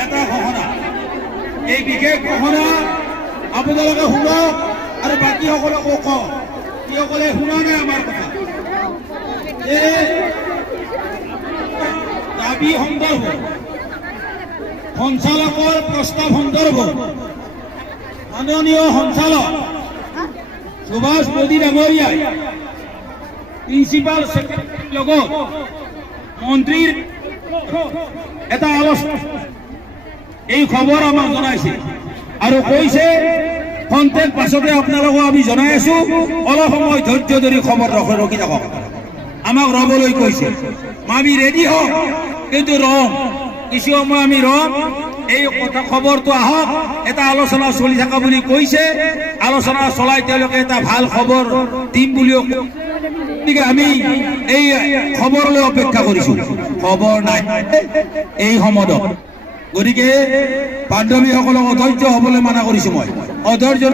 এটা ঘোষণা, এই বিশেষ ঘোষণা আপোনালোকে শুনক আৰু বাকী সকলকো কওক, যিসকলে শুনা নাই আমাৰ কথা। এই দাবী সন্দৰ্ভ সঞ্চালকৰ প্ৰস্তাৱ সন্দৰ্ভ মাননীয় সঞ্চালক সুভাষ মোদী ডাঙৰীয়াই প্ৰিন্সিপাল ছেক্ৰেটাৰীৰ লগত মন্ত্ৰীৰ এটা আলোচনা এই খবৰ আমাক জনাইছে আৰু কৈছে খন্তেক পাছতে আপোনালোকক আমি জনাই আছো, অলপ সময় ধৈৰ্য ধৰি খবৰ ৰখি থাকক। আমাক ৰবলৈ কৈছে, আমি ৰেডি হওঁ, কিন্তু ৰম কিছু সময় আমি ৰম, এই কথা খবৰটো আহক। এটা আলোচনা চলি থকা বুলি কৈছে, আলোচনা চলাই তেওঁলোকে এটা ভাল খবৰ দিম বুলিও আমি এই খবৰলৈ অপেক্ষা কৰিছো। খবৰ নাই এই সময়ত, গতিকে বান্ধৱীসকলক অধৈৰ্য হবলৈ মানা কৰিছো মই। অধৈৰ্য